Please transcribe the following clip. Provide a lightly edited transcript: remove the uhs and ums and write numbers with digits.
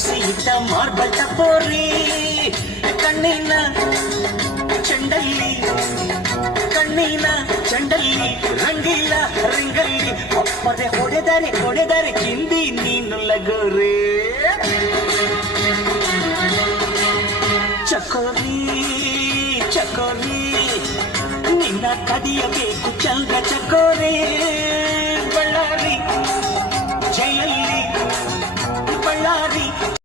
ಕೂಡ್ಸಿದ್ದ marble tapori ಕಣ್ಣಿನ ಚೆಂಡಲ್ಲಿ ರಂಗಿಲ್ಲ ರಿಂಗಲ್ಲಿ ಒಪ್ಪದೆ ಹೊಡೆದರೆ ಹಿಂದಿ ನೀನು ಲಗೋರೆ ಚಕೋರಿ ನಿನ್ನ ಕದಿಯಬೇಕು ಚಂದ್ರ ಚಕೋರಿ